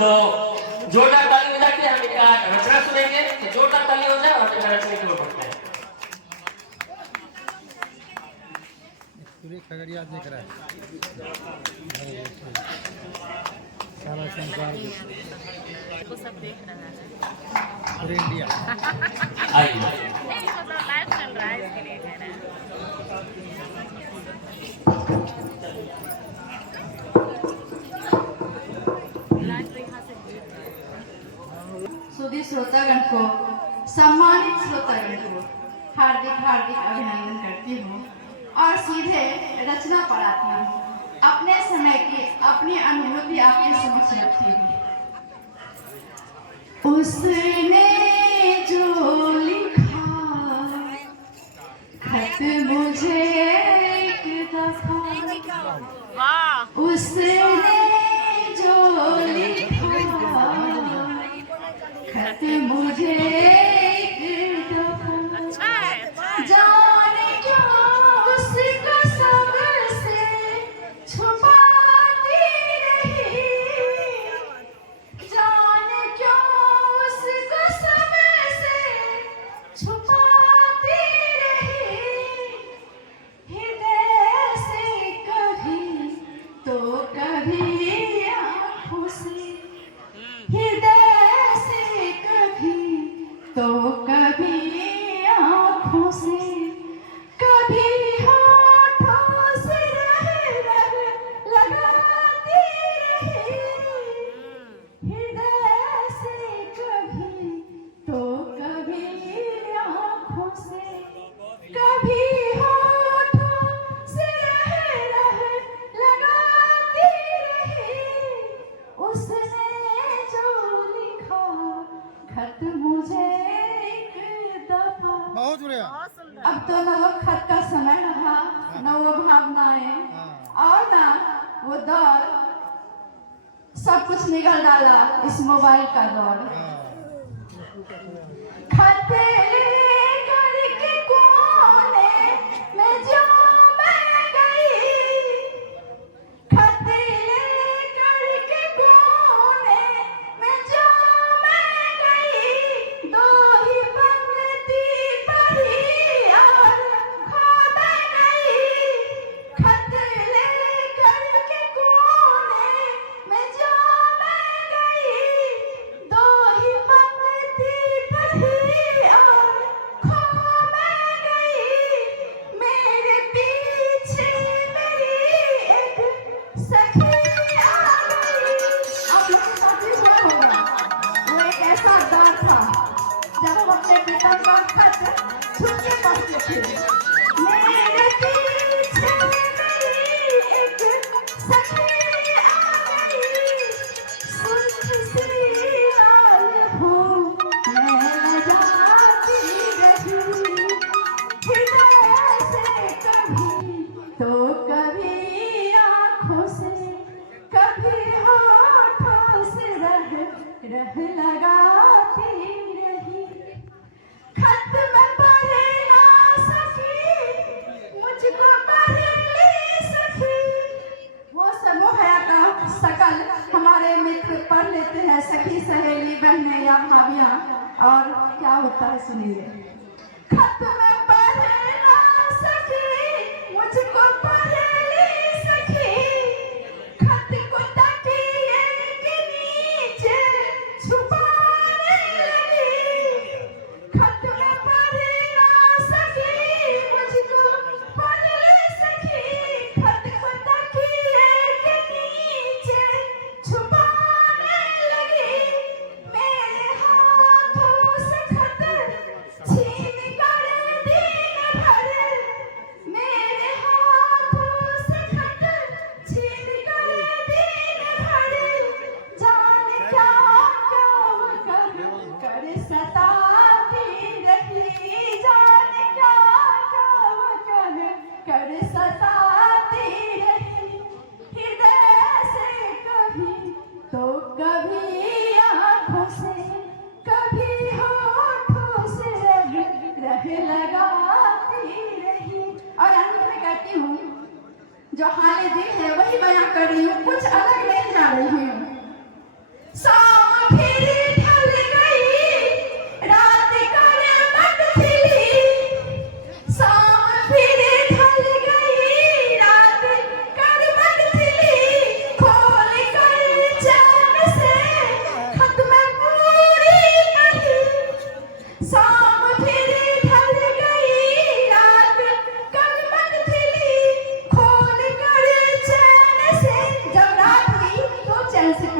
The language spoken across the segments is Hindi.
तो जोरदार ताली बजा के हम इनका रचना सुनेंगे। तो जोरदार ताली हो जाए और इनका रचना की ओर बढ़ते हैं। पूरे खगड़िया देख रहा है, सारा संसार वो सब देख रहा है। पूरे इंडिया। आइए नहीं मतलब लाइव चल रहा है इसके लिए कह रहे हैं। लाइव तो यहाँ से देख रहा है। सुधी श्रोतागण को, सम्मानित श्रोतागण को हार्दिक हार्दिक अभिनंदन करती हूँ और सीधे रचना पर आती हूँ। अपने समय की अपनी अनुभूति आपके समक्ष रखती हूँ। उसने जो लिखा खत मुझे एक दफा, वाह उसने जो लिखा खत मुझे एक दफा, अच्छा है अच्छा है। जाने क्यों उसको सबसे छुपाती रही, जाने क्यों उसको सबसे छुपाती रही, हृदय से कभी तो कभी आँखों से, हृदय से कभी तो कभी आँखों से, कभी होठों से रह लगाती रही, हृदय से कभी तो कभी आँखों से, कभी होठों से रह लगाती रही, उसने जो लिखा खत मुझे एक दफा। बहुत बढ़िया। बहुत सुंदर। अब तो न वो खत का समय रहा, न वो भावनाएं और न वो दौर, सब कुछ निकल डाला इस मोबाइल का दौर। खत लेकर के कोने में जो मैं गई, खत लेकर के कोने में जो मैं गई, दो ही पंक्ति पढ़ी और खो मैं गई, खत लेकर के कोने में जो मैं गई, दो ही पंक्ति पढ़ी और खो मैं गई, मेरे पीछे मेरी एक सखी आ गई। आप लोग के साथ भी हुआ होगा, वो एक ऐसा दौर था जब हम अपने पिता का खत छुप के पढ़ते थे। मेरे पीछे मेरी एक सखी आ गई, सुख सी आय हूँ मैं जाती रही, हृदय से कभी तो कभी आँखों से, कभी होठों से रह लगाती रही, खत में पढ़ ना सकी, मुझको पढ़ ली सखी। वो समूह का सकल हमारे मित्र पढ़ लेते हैं, सखी सहेली बहनें या भाभियां, और क्या होता है सुनिए। खत में पढ़ ना सकी, मुझको पढ़ ली सखी, खत को तकिए के नीचे छुपाने लगी, खत में पढ़ ना सकी, मुझको पढ़ ली सखी, खत को तकिए के नीचे छुपाने लगी, मेरे हाथों से खत छीन कर दिन भर, मेरे हाथों से खत छीन कर दिन भर, जाने क्या क्या वो कर सताती रही, जाने क्या क्या वो कर सताती रही, हृदय से कभी तो कभी आँखों से, कभी होठों से रह लगाती रही। और अंत में कहती हूँ, जो हाल दिल है वही बयां कर रही हूँ, कुछ अलग नहीं जा रही हूँ।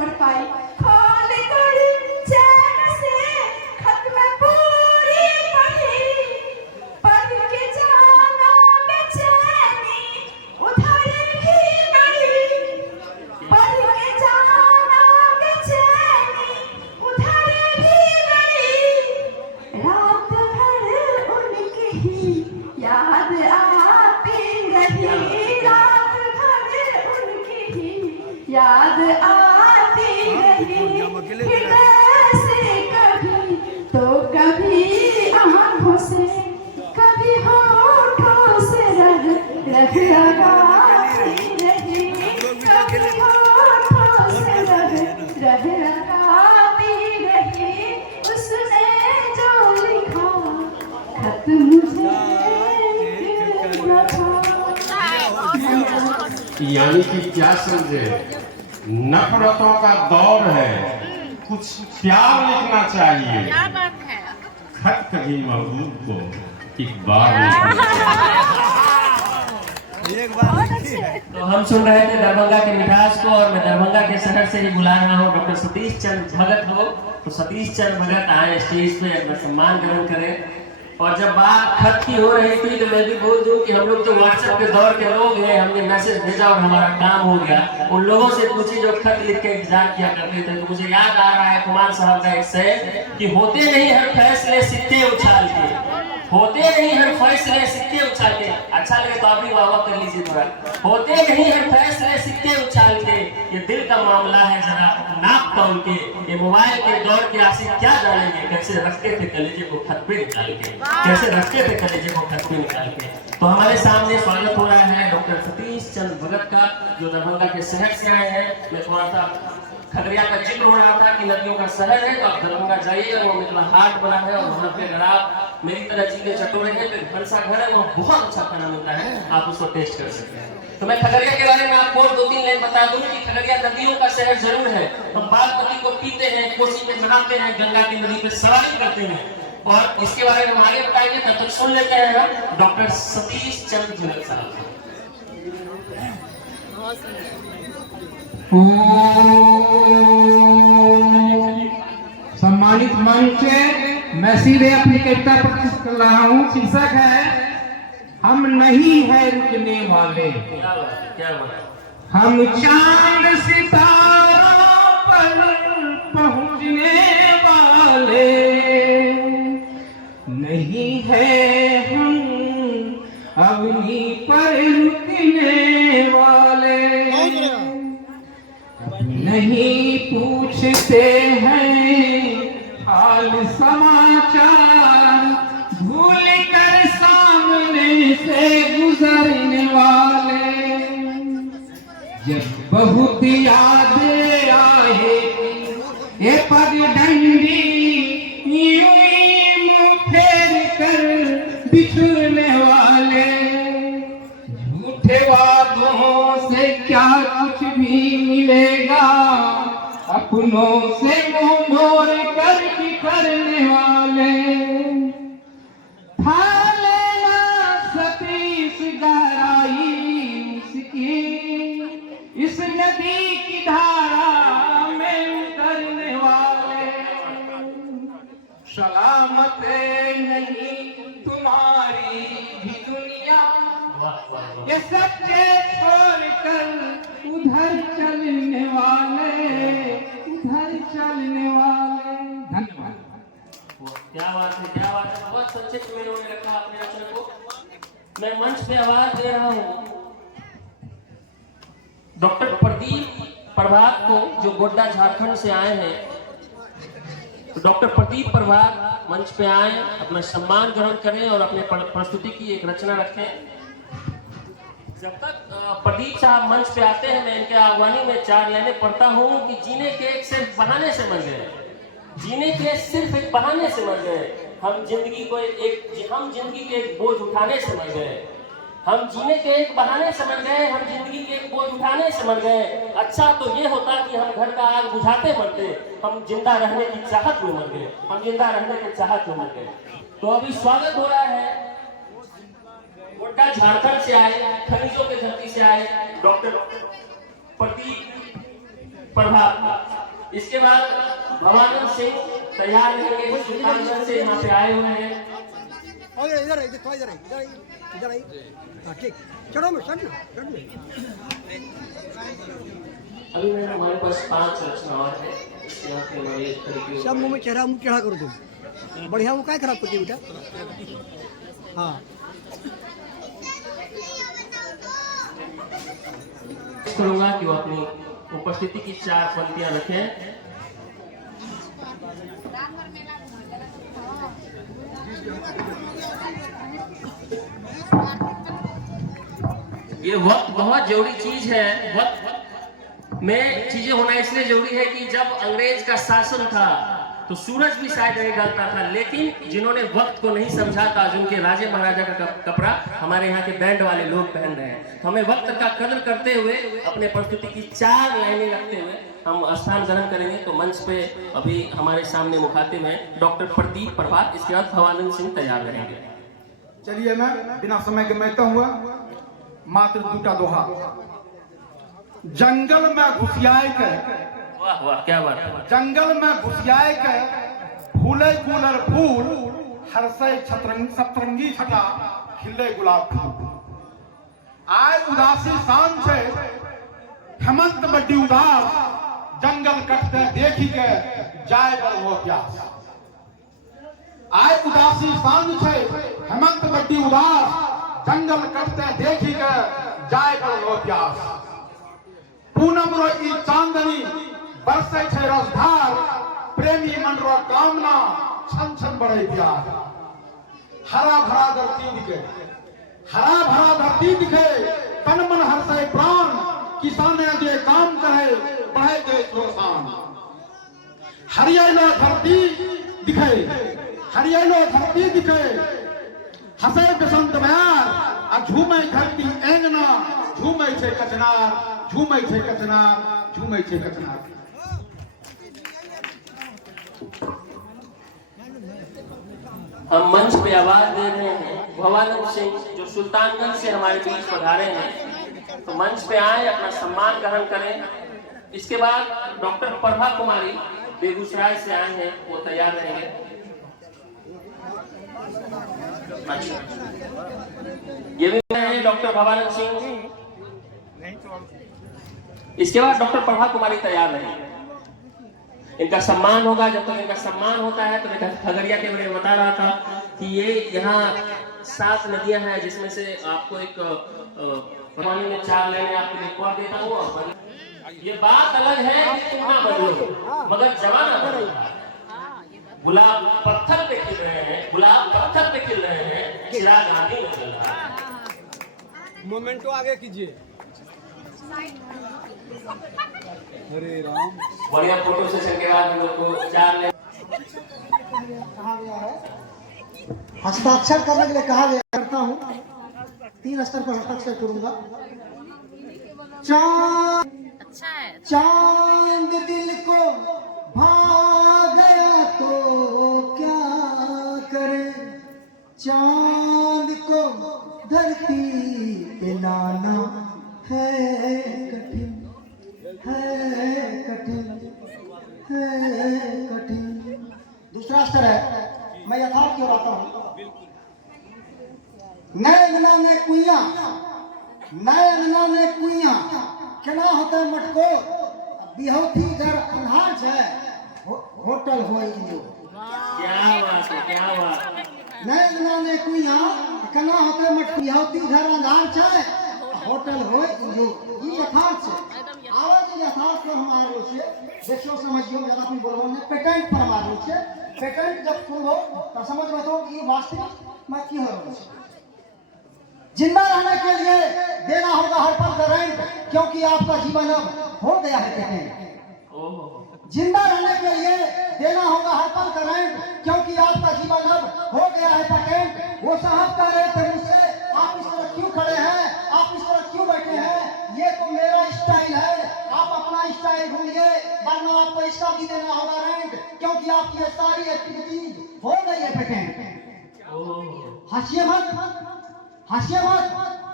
पढ़ पाई। खोल कर चैन से खत में पूरी पढ़ी, पढ़ के जाना बेचैनी उधर भी गई, पढ़ के जाना बेचैनी उधर भी गई। रात भर उनकी ही याद आती रही, रात भर उनकी ही याद आती रही। हृदय से कभी तो कभी आँखों से, कभी होठों से रह लगाती रही, कभी होठों से रह लगाती रही। उसने जो लिखा खत मुझे यानी कि क्या समझे, नफरतों का दौर है, कुछ प्यार लिखना चाहिए। क्या बात है। खत कभी महबूब को एक बार लिखना एक बार लिखी है। तो हम सुन रहे थे दरभंगा के मिठास को, और मैं दरभंगा के शहर से ही बुला रहा हूँ डॉक्टर सतीश चंद्र भगत को। तो सतीश चंद्र भगत आए स्टेज पे, अपना सम्मान ग्रहण करें। और जब बात खत की हो रही थी तो मैं भी बोल दूं कि हम लोग तो व्हाट्सएप के दौर के लोग हैं, हमने मैसेज भेजा और हमारा काम हो गया। उन लोगों से पूछी जो खत लिख के इंतजार किया करते थे। तो मुझे याद आ रहा है कुमार साहब का एक शेर कि होते नहीं हर फैसले सिक्के उछाल के, होते नहीं हर फैसले सिक्के उछाल के। अच्छा लगे तो आप भी वाह वाह कर लीजिए थोड़ा। होते नहीं हर फैसले सिक्के उछाल के, ये दिल का मामला है जरा नाप तौल के। ये मोबाइल के दौर के आशिक क्या जानेंगे, कैसे रखते थे कलेजे को खत पे निकाल के, कैसे रखते थे कलेजे को खत पे निकाल के। तो हमारे सामने स्वागत हो रहा है डॉक्टर सतीश चंद्र भगत का, जो दरभंगा के शहर से आए हैं। मैं थोड़ा सा खगड़िया का जिक्र हो रहा था कि नदियों का शहर है, तो आप दरभंगा जाइएगा, वो मिथिला हाट बना है, और वहाँ पे अगर आप मेरी तरह चीजें चटोरे हैं तो भरसा घर है, वहाँ बहुत अच्छा खाना मिलता है, आप उसको टेस्ट कर सकते हैं। तो मैं खगड़िया के बारे में आपको 2-3 लाइन बता दूं कि खगड़िया नदियों का शहर जरूर है। हम बागमती को पीते हैं, कोसी में नहाते हैं, गंगा की नदी पे सवारी करते हैं, और इसके बारे में हम आगे बताएंगे। तब तक सुन लेते हैं हम डॉक्टर सतीश चंद्र भगत साहब। सम्मानित मंच, मैं सीधे अपनी कविता प्रस्तुत कर रहा हूँ। शीर्षक है हम नहीं है रुकने वाले। क्या बात, हम चांद सितारों पर पहुँचने वाले नहीं है, हम अवनी पर रुकने वाले नहीं पूछते हैं हाल समाचार, भूल कर सामने से गुजरने वाले। जब बहुत याद आए ये पगडंडी, यूं ही मुँह फेर कर बिछुड़ने वाले। झूठे वादों से क्या कुछ भी मिलेगा, अपनों से मुंह मोड़ कर बिखरने वाले। था लेना सतीश गहराई उसकी, इस नदी की धारा में उतरने वाले। सलामत नहीं तुम्हारी भी दुनिया, ये सच्चे छोड़कर उधर चलने वाले, उधर चलने वाले। धन्यवाद। क्या बात है, क्या बात है। बहुत संक्षिप्त में उन्होंने रखा अपने रचना को। मैं मंच पे आवाज दे रहा हूँ डॉक्टर प्रदीप प्रभात को, जो गोड्डा झारखंड से आए हैं। तो डॉक्टर प्रदीप प्रभात मंच पे आए, अपना सम्मान ग्रहण करें और अपने प्रस्तुति की एक रचना रखें। जब तक प्रदीप साहब मंच पे आते हैं, मैं इनके आह्वानी में 4 लाइनें पढ़ता हूँ कि जीने के एक सिर्फ बहाने से मर गए, जीने के सिर्फ एक बहाने से मर गए। हम जिंदगी के एक बोझ उठाने से मर गए। हम जीने के एक बहाने से मर गए, हम जिंदगी के एक बोझ उठाने से मर गए। अच्छा तो ये होता कि हम घर का आग बुझाते मरते, हम जिंदा रहने की चाहत में मर गए, हम जिंदा रहने की चाहत में मर गए। तो अभी स्वागत हो रहा है गोड्डा झारखंड से आए, खनिजों के धरती से आए डॉक्टर प्रदीप प्रभात। इसके बाद भवानंद सिंह तैयार रहेंगे, सुल्तानगंज से यहाँ पे आए हुए हैं। और इधर आई हाँ ठीक चलो मैं चढ़ अभी मेरे हमारे पास 5 रचना और है। यहाँ पे हमारे इस तरीके सब मुँह में चढ़ा करो तुम बढ़िया वो क्या खराब करती बेटा हाँ करूंगा कि वो अपनी उपस्थिति की 4 पंक्तियां रखें। ये वक्त बहुत जरूरी चीज है। वक्त में चीजें होना इसलिए जरूरी है कि जब अंग्रेज का शासन था तो सूरज भी शायद नहीं ढलता था, लेकिन जिन्होंने वक्त को नहीं समझा था, जिनके राजे महाराजा का कपड़ा हमारे यहाँ के बैंड वाले लोग पहन रहे हैं, तो हमें वक्त का कदर करते हुए अपने प्रस्तुति की 4 लाइनें रखते हुए हम स्थान ग्रहण करेंगे। तो मंच पे अभी हमारे सामने मुखातिब हैं डॉक्टर प्रदीप प्रभात, इसके बाद भवानंद सिंह तैयार रहेंगे। चलिए मैं बिना समय के मैता हुआ मात्र 2टा दोहा। जंगल में घुसियाए के, वाह वाह क्या बात है। जंगल में घुसियाए के फूले गुलर फूल, हर्षय सतरंगी छटा खिले गुलाब फूल। आय उदासी शान से हेमंत बड्डी उदास, जंगल कटते देखी के जाए बर हो प्यास। आय उदासी शान से हेमंत बड्डी उदास, जंगल कटते देखी के जाए बर हो प्यास। पूनम रो ई चांदनी बरसे छे रसधार, प्रेमी मन रो कामना छन छन बढ़े प्यार। हरा भरा धरती दिखे, हरा भरा धरती दिखे, तन मन हर्षे प्राण, किसाने जे काम करे बढ़े दे किसान। हरियालो धरती दिखे, हरियालो धरती दिखे, हसे बसंत बयार, आ झूमे धरती एंगना, झूमे छे कचनार, झूमे छे कचनार, झूमे छे कचनार। हम मंच पे आवाज दे रहे हैं भवानंद सिंह जो सुल्तानगंज से हमारे बीच पधारे हैं, तो मंच पे आए, अपना सम्मान ग्रहण करें। इसके बाद डॉक्टर प्रभा कुमारी बेगूसराय से आए हैं, वो तैयार रहेंगे। अच्छा, ये भी हैं डॉक्टर भवानंद सिंह। इसके बाद डॉक्टर प्रभा कुमारी तैयार रहेंगे। इनका सम्मान होगा। जब तक इनका सम्मान होता है तो खगड़िया के बारे में बता रहा था कि ये यहाँ 7 नदियां हैं, जिसमें से आपको एक पानी में 4 लाइनें आपको रिकॉर्ड देता हूँ। और ये बात अलग है कि तुम ना बदलो मगर जमाना बदलो। गुलाब पत्थर पे खिल रहे हैं, गुलाब पत्थर पे खिल रहे हैं, चिराग आगे में जल रहा है। मोमेंटो आगे कीजिए। हरे राम। बढ़िया फोटो सेशन के बाद हम लोग को 4 लाइन कहा गया है, हस्ताक्षर करने के लिए कहा गया, करता हूँ 3 स्तर पर हस्ताक्षर करूंगा। चांद दिल को भाग गया तो क्या करे, चांद को धरती पे लाना है कठिन, है कठिन, है कठिन। दूसरा स्तर है, मैं यथार्थ की ओर आता हूं। नए अंगना में कुइया, नए अंगना में कुइया केना होता मटको, बिहौती घर अन्हार है, होटल हो जो। क्या बात है, क्या बात। नए अंगना में कुइया केना होता मटको, बिहौती घर अन्हार है, होटल हो जो। ये यथार्थ है। आवाज यथार्थ को हमारे से देखो समझियो, ज्यादा अपनी बोलबो ने पेटेंट पर हमारे से पेटेंट जब सुनो तो समझ में तो ये वास्तविक में की हो रहा है। जिंदा रहने के लिए देना होगा हर पल का रेंट, क्योंकि आपका जीवन अब हो गया है पेटेंट। जिंदा रहने के लिए देना होगा हर पल का रेंट, क्योंकि आपका जीवन अब हो गया है पेटेंट। वो साहब कह रहे थे मुझसे, आप इस तरह क्यों खड़े हैं, आप इस तरह क्यों बैठे हैं, ये तो मेरा स्टाइल है, आप अपना स्टाइल ढूंढिए, वरना आपको इसका भी देना होगा रेंट, क्योंकि आपकी सारी एक्टिविटी हो गई है पेटेंट। हंसिए मत, हंसिए मत,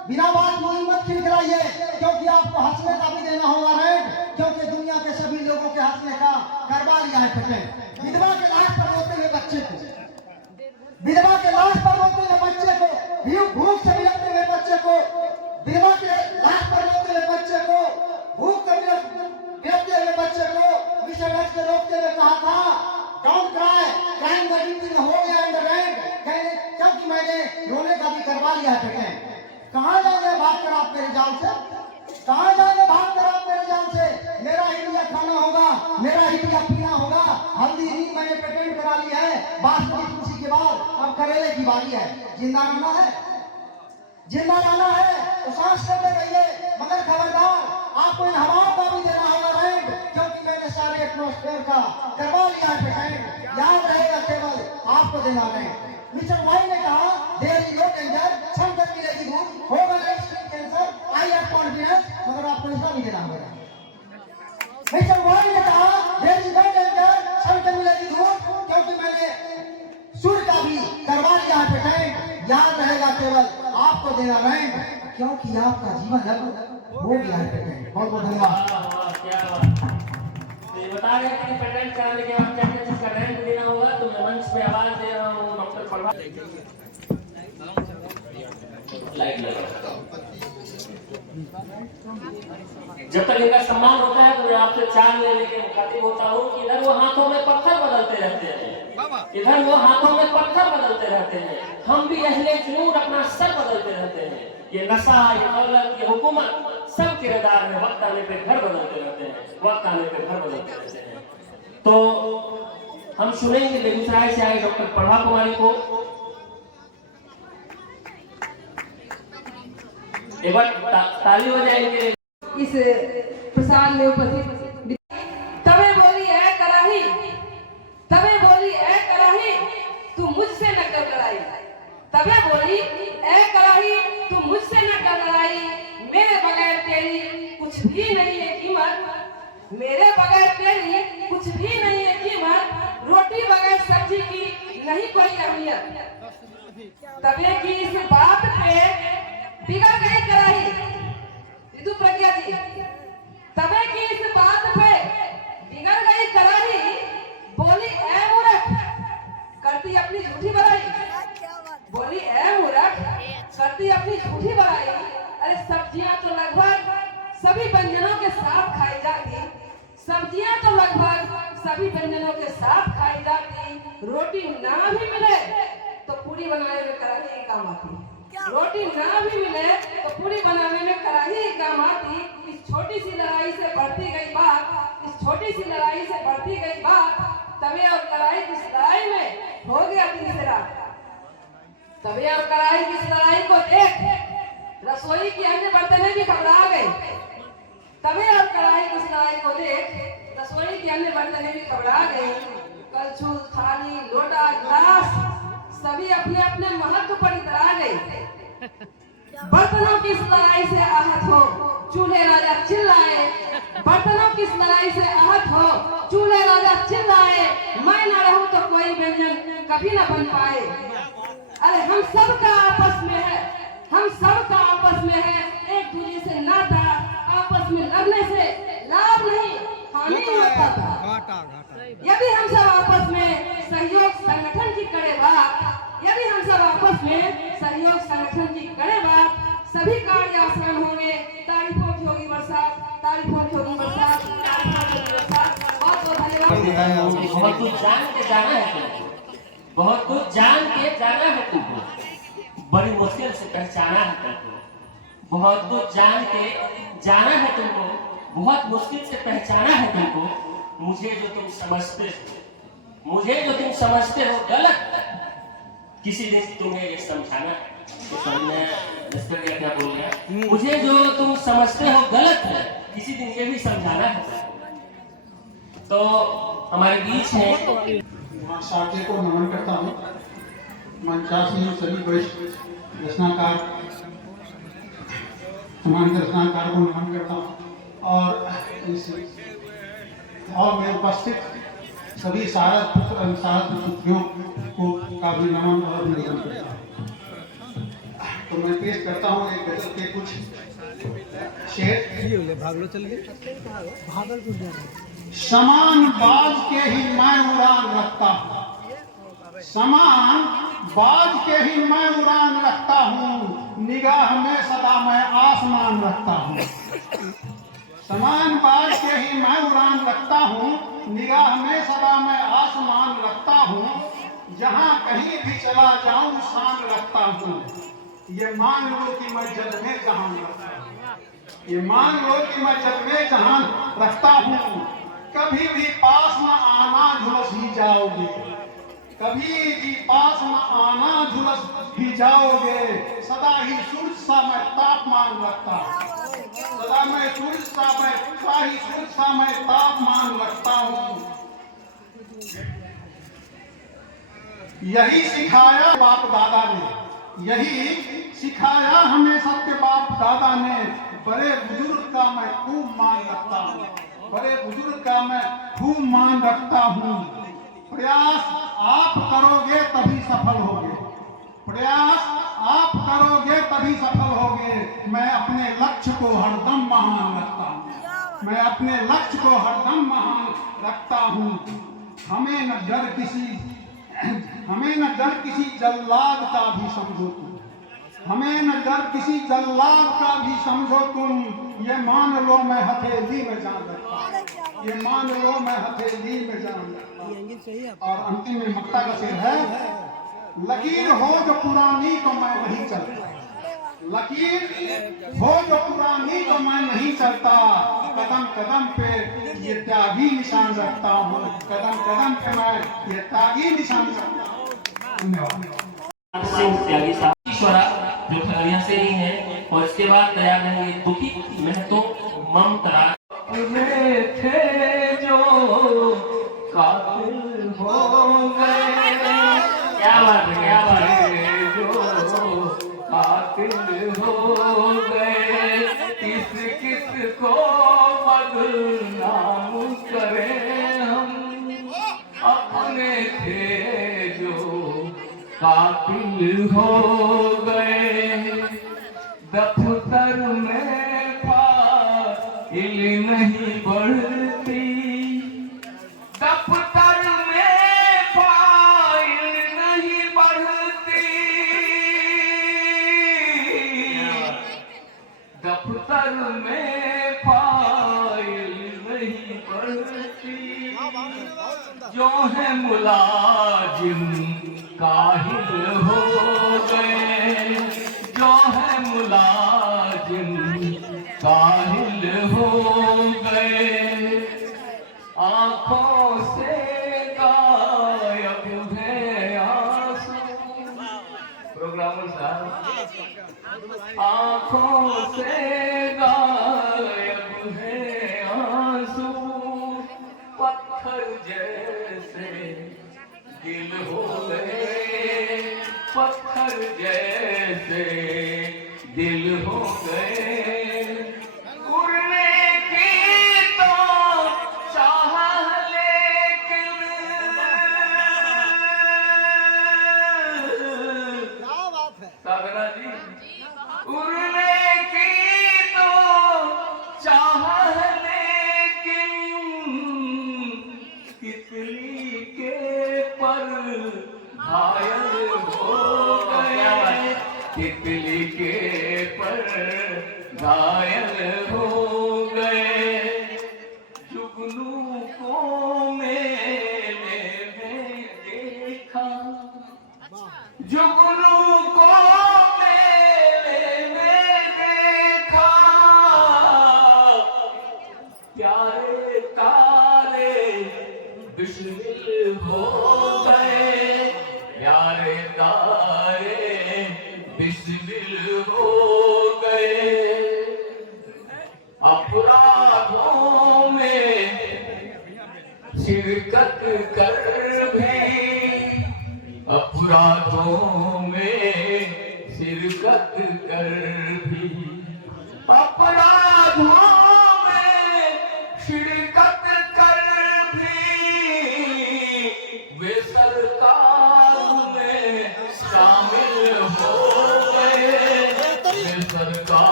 बिना बात मुंह मत खिलखिलाइए, क्योंकि आपको हंसने का भी देना होगा रेंट, क्योंकि दुनिया के सभी लोगों के हंसने का करवा लिया है पेटेंट। विधवा के लाश पर रोते हुए बच्चे को, विधवा के लाश पर रोते हुए बच्चे को, भूख से बिलखते हुए बच्चे को, विधवा के लाश पर रोते हुए बच्चे को, भूख से बिलखते हुए बच्चे को मिस्टर एक्स ने रोकते हुए कहा था, don't cry, crime the duty हो गया इन द रेंट, क्योंकि मैंने रोने का भी करवा लिया है पेटेंट। कहाँ जाएंगे भाग कर आप मेरे जान से, कहाँ जाएंगे भाग कर आप मेरे जान से? मेरा इंडिया खाना होगा, मेरा इंडिया पीना होगा, हल्दी नहीं मैंने पेटेंट करा लिया है, बासमती खुशी के बाद अब करेले की बारी है। जिंदा रहना है, जिंदा रहना है तो सांस लेते रहिए, मगर खबरदार आपको इन हवाओं का भी देना होगा रेंट, क्योंकि मैंने सारे एटमॉस्फेयर का करवा लिया है पेटेंट। याद रहेगा केवल आपको देना रेंट। मिस्टर वाई ने कहा, देयर इज नो डेंजर, सम कर मिलेगी भूख, होगा next cancer, I have confidence, मगर आपको ऐसा नहीं देना होगा। मिस्टर वाई ने कहा, देयर इज नो डेंजर, सम कर मिलेगी भूख, क्योंकि मैंने सुर का भी करवा लिया है पेटेंट। याद रहेगा केवल आपको देना रेंट, क्योंकि आपका जीवन अब हो गया है पेटेंट। बहुत बहुत धन्यवाद। क्या बात। तो ये बता रहे हैं कि पेटेंट कराने के बाद क्या क्या चीज का रेंट देना होगा, तो मैं मंच पे आवाज दे रहा हूँ डॉक्टर प्रभा। लाइट लगा। जब तक इनका सम्मान होता है तो मैं आपसे चार लेके मुखातिब होता हूँ कि इधर वो हाथों में पत्थर बदलते रहते हैं, इधर वो हाथों में पत्थर बदलते रहते हैं, हम भी अहले जुनून अपना सर बदलते रहते हैं। ये नशा, ये दौलत, ये हुकूमत, सब किरदार में वक्त आने पे घर बदलते रहते हैं, वक्त आने पे घर बदलते रहते हैं। तो हम सुनेंगे बेगूसराय से आए डॉक्टर प्रभा कुमारी को। एक बार ताली बजाएंगे। इस प्रसाद में उपस्थित तबे बोली है कराही, तबे बोली है कराही तू मुझसे न कर लड़ाई, तबे बोली ए कराही तू मुझसे न कर लड़ाई, मेरे बगैर तेरी कुछ भी नहीं है कीमत, मेरे बगैर तेरी कुछ भी नहीं है कीमत, रोटी बगैर सब्जी की नहीं कोई अहमियत। तबे की इस बात पे बिगड़ गई कराही ऋतु प्रज्ञा जी, तबे की इस बात पे बिगड़ गई कराही, बोली ए मूर्ख करती अपनी झूठी बड़ाई, बोली ए मूर्ख करती अपनी झूठी बड़ाई। अरे सब्जियां तो लगभग सभी व्यंजनों के साथ खाई जाती, सब्जियां तो लगभग सभी व्यंजनों के साथ खाई जाती, रोटी ना भी मिले तो पूरी बनाने में कराही काम आती, रोटी ना भी मिले तो पूरी बनाने में कराही काम आती। इस छोटी सी लड़ाई से बढ़ती गई बात, इस छोटी सी लड़ाई से बढ़ती गई बात, तवे और कढ़ाई की लड़ाई में हो गया तीसरा। तवे और कढ़ाई की लड़ाई को देख रसोई की अन्य बर्तनें भी घबरा गई, तवे और कढ़ाई की लड़ाई को देख रसोई की अन्य बर्तनें भी घबरा गई। कलछुल, थाली, लोटा, गिलास सभी अपने अपने महत्व पर इतरा गई। बर्तनों की इस लड़ाई से आहत हो चूल्हे राजा चिल्लाए, बर्तनों की इस लड़ाई से आहत हो चूल्हे राजा चिल्लाए, मैं न रहूं तो कोई व्यंजन कभी न बन पाए। अरे हम सब का आपस में है, हम सब का आपस में है एक दूसरे से नाता, आपस में लड़ने से लाभ नहीं हानि होता था। यदि हम सब आपस में सहयोग संगठन की करे बात, यदि हम सब आपस में सहयोग संगठन की करे बात, सभी कार्य आसान होंगे। तारीफों की होगी बरसात, तारीफों की होगी बरसात, तारीफों की होगी बरसात। बहुत बहुत धन्यवाद। बहुत कुछ जान के जाना है तुमको, बहुत कुछ जान के जाना है तुमको, बड़ी मुश्किल से पहचाना है तुमको, बहुत कुछ जान के जाना है तुमको, बहुत मुश्किल से पहचाना है तुमको। मुझे जो तुम समझते हो, मुझे जो तुम समझते हो गलत, किसी दिन तुम्हें ये समझाना है। क्या बोल गया? मुझे जो तुम समझते हो गलत है, किसी दिन ये भी समझाना है। तो हमारे बीच है साथी को नमन करता हूँ, मंचासीन सभी वरिष्ठ रचनाकार, सम्मानित रचनाकार को नमन करता हूँ, और इस हॉल में उपस्थित सभी सारद पुत्रियों को का भी नमन और अभिनंदन करता हूँ। तो मैं पेश करता हूँ एक गजल के कुछ शेर। समान बाज के ही मैं उड़ान रखता हूँ, समान बाज के ही मैं उड़ान रखता हूँ, निगाह में सदा मैं आसमान रखता हूँ। समान बाज के ही मैं उड़ान रखता हूँ, निगाह में सदा मैं आसमान रखता हूँ, जहाँ कहीं भी चला जाऊं शान रखता हूँ। ये मान लो कि मैं जग में जहान रखता हूँ, ये मान लो कि मैं जग में जहान रखता हूँ। कभी भी पास न आना झुलस ही जाओगे, कभी भी पास न आना झुलस ही जाओगे, सदा ही सूरज सा मैं तापमान रखता हूँ, सदा मैं सूरज सा मैं तापमान रखता हूँ। यही सिखाया बाप दादा ने, यही सिखाया हमें सबके बाप दादा ने, बड़े बुजुर्ग का मैं खूब मान रखता हूँ, बड़े बुजुर्ग का मैं खूब मान रखता हूँ। प्रयास आप करोगे तभी सफल होगे, प्रयास आप करोगे तभी सफल होगे। मैं अपने लक्ष्य को हरदम महान रखता हूँ, मैं अपने लक्ष्य को हरदम महान रखता हूँ। हमें न डर किसी जल्लाद का भी समझो तुम, हमें न डर किसी जल्लाद का भी समझो तुम। ये मान लो मैं हथेली में जान रखता हूँ, ये मान लो मैं हथेली में जान रखता हूँ। और अंतिम में मक्ता का शेर है, लकीर हो जो पुरानी तो मैं नहीं चलता, लकीर हो जो पुरानी तो मैं नहीं चलता, कदम कदम पे ये त्यागी निशान रखता हूँ, कदम कदम पे मैं ये त्यागी निशान रखता हूँ। धन्यवाद। सिंह त्यागी साहब ईश्वरा जो खगड़िया से ही हैं, और इसके बाद तैयार रहेंगे दुखी महतो ममता में थे जो कातिल हो गए। क्या बात है, क्या बात है, जो कातिल हो गए, किस किस को बदनाम करें हम, अपने थे जो कातिल हो गए। दफ्तर में फाइल नहीं बढ़ती, दफ्तर में फाइल नहीं बढ़ती, दफ्तर में फाइल नहीं बढ़ती, जो है मुलाजिम काहिल हो गए, जो है मुलाजिम काहिल हो गए। आँखों से गायब है आंसू, प्रोग्रामर साहब, आँखों से गायब है आंसू, पत्थर जैसे दिल हो गए, पत्थर जैसे दिल हो गए। उड़ने की तो चाह लेकिन सागरा जी, उड़ने की तो चाह लेकिन तितली के पर घायल हो गए, तितली के पर घायल हो गए। जुगनू को मेले में देखा, जुगनू को मेले में देखा, प्यारे तारे बिस्मिल हो गए, प्यारे तारे बिस्मिल हो गए। अपराधों में शिरकत कर भी, अपराधों में शिरकत कर भी, अपराधों में शिरकत कर भी, वे सरकार में शामिल हो गए,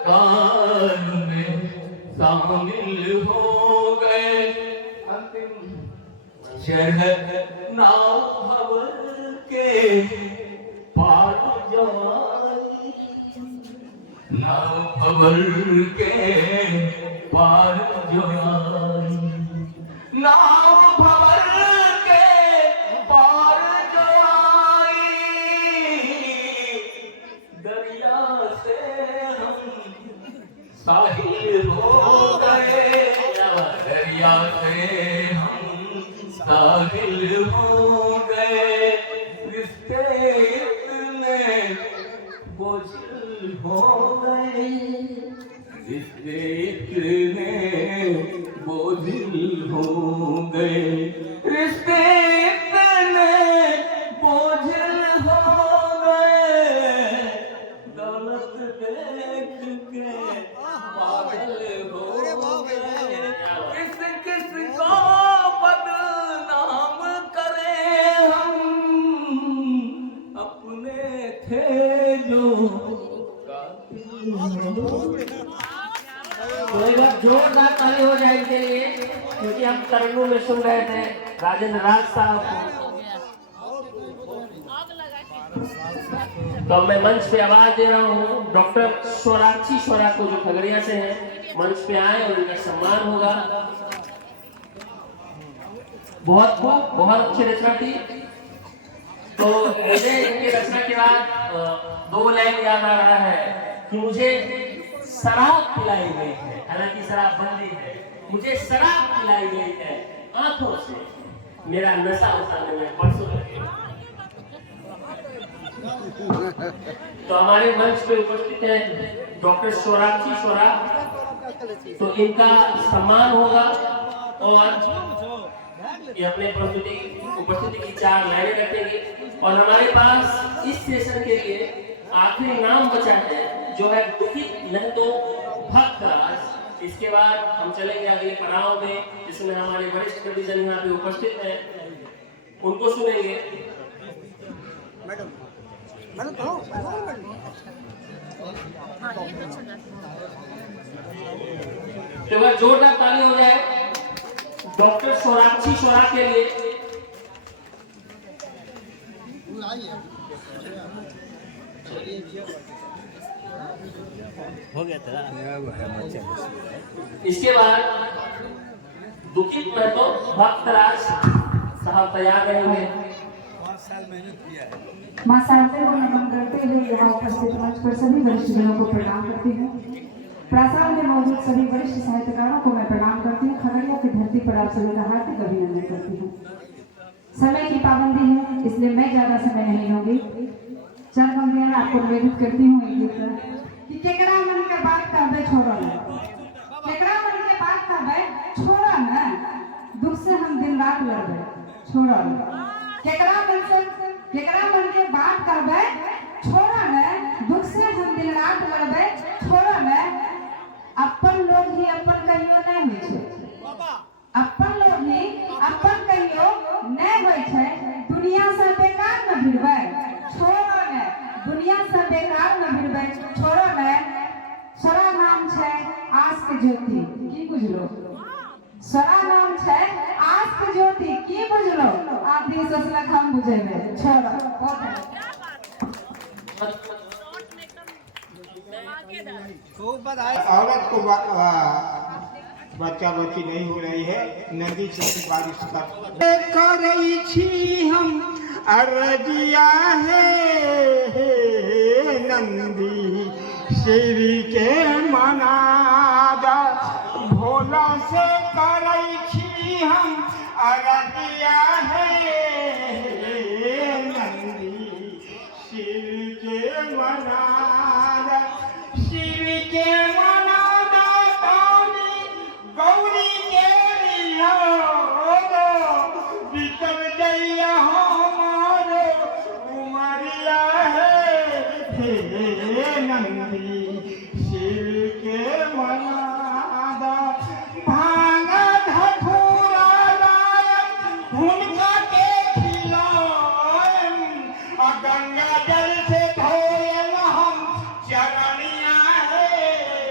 कार में शामिल हो गए। शहर नाव भंवर के पार जवाई, नाव भंवर के पार जवाई, नाव भंवर के पार जवाई, दरिया से हम साहिल हो गए, दरिया से हम साहिल हो गए। रिश्ते इतने बोझिल हो गए, रिश्ते इतने बोझिल हो गए, रिश्ते इतने बोझिल हो गए। दौलत देख के पागल हो गए। किस किस को बदनाम करें हम, अपने थे जो कातिल हो गए। तो एक बार जोरदार ताली हो जाए इनके लिए, क्योंकि हम तरन्नुम में सुन रहे थे राजेंद्र राज साहब को। तो मैं मंच पे आवाज दे रहा हूँ डॉक्टर स्वराक्षी स्वरा को, जो खगड़िया से हैं, मंच पे आए और उनका सम्मान होगा। बहुत अच्छी रचना थी। तो मुझे इनकी रचना के बाद 2 लाइन याद आ रहा है कि मुझे शराब पिलाई गई है, हालांकि शराब बंदी है, मुझे शराब पिलाई गई है आंखों से, मेरा नशा उतारने में परसों लगे। तो हमारे मंच पे उपस्थित है डॉक्टर स्वराक्षी स्वरा, तो इनका सम्मान होगा और ये अपने उपस्थिति की 4 लाइनें रखेंगे। और हमारे पास इस सेशन के लिए आखिरी नाम बचा है, जो है दुखित नंदो भक्तराज। इसके बाद हम चलेंगे अगले पड़ाव में, जिसमें हमारे वरिष्ठ कविजन यहाँ पे उपस्थित हैं, उनको सुनेंगे। तो वह जोरदार ताली हो जाए डॉक्टर स्वराक्षी स्वरा के लिए। हो गया तेरा। इसके बाद दुखित महतो भक्तराज साहब तैयार रहेंगे। 5 साल मेहनत किया है। मां शारदा को नमन करते हुए यहाँ उपस्थित मंच पर सभी वरिष्ठजनों को प्रणाम करती हूँ। प्रासाद में मौजूद सभी वरिष्ठ साहित्यकारों को मैं प्रणाम करती हूँ। खगड़िया की धरती पर आप सभी का हार्दिक अभिनंदन करती हूँ। समय की पाबंदी है, इसलिए मैं ज्यादा समय नहीं लूंगी। चंद पंक्तियां आपको निवेदित करती हूँ एक गीत कि केकरा मन के बात कहबे छोड़ो न, केकरा मन के बात कहबे छोड़ो न, दुख से हम दिन रात लड़बे छोड़ो न, केकरा मन के बात कहबे छोड़ो न, दुख से हम दिन रात लड़बे छोड़ो न। अपन लोग ही अपन कहियो नहीं होइ छै, अपन लोग ही अपन कहियो नहीं होइ छै। दुनिया से बेकार न भिड़बै छोड़ो न, दुनिया से बेकार न भिड़बै छोड़ो न। सरा नाम छै आस के ज्योति, की बुझलो? सरा नाम छै आस के ज्योति, की बुझलो? आदि सोचलक हम बुझेबै छोड़ो। औरत को बच्चा बच्ची नहीं हो रही है, नदी से बारिश कर छी हम अरजिया है नंदी श्री के मनादा, भोला से करई छी हम अरजिया है नंदी श्री के मनादा, श्री के मनादा पानी गौरी के लिया बीतल जइया हमारो उमरिया है नंदी शिव के मनादा। भांगा धथुरा लायक हुनका के खिलाएम, गंगा जल से धोएम हम चरनिया है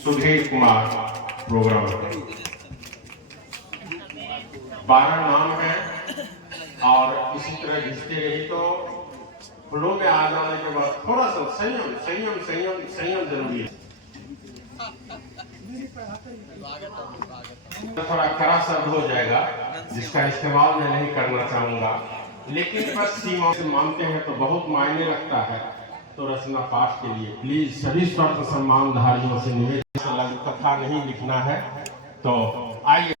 सुधीर कुमार प्रोग्राम 12 नाम है और इसी तरह घिसते रही तो फ्लो में आ जाने के बाद थोड़ा सा संयम संयम संयम संयम जरूरी है। थोड़ा कड़ा शब्द हो जाएगा जिसका इस्तेमाल मैं नहीं करना चाहूंगा, लेकिन बस सीमा से मानते हैं तो बहुत मायने रखता है। तो रचना पाठ के लिए प्लीज सभी स्वार्थ सम्मानधारियों से निवेदन, कथा नहीं लिखना है तो आइए।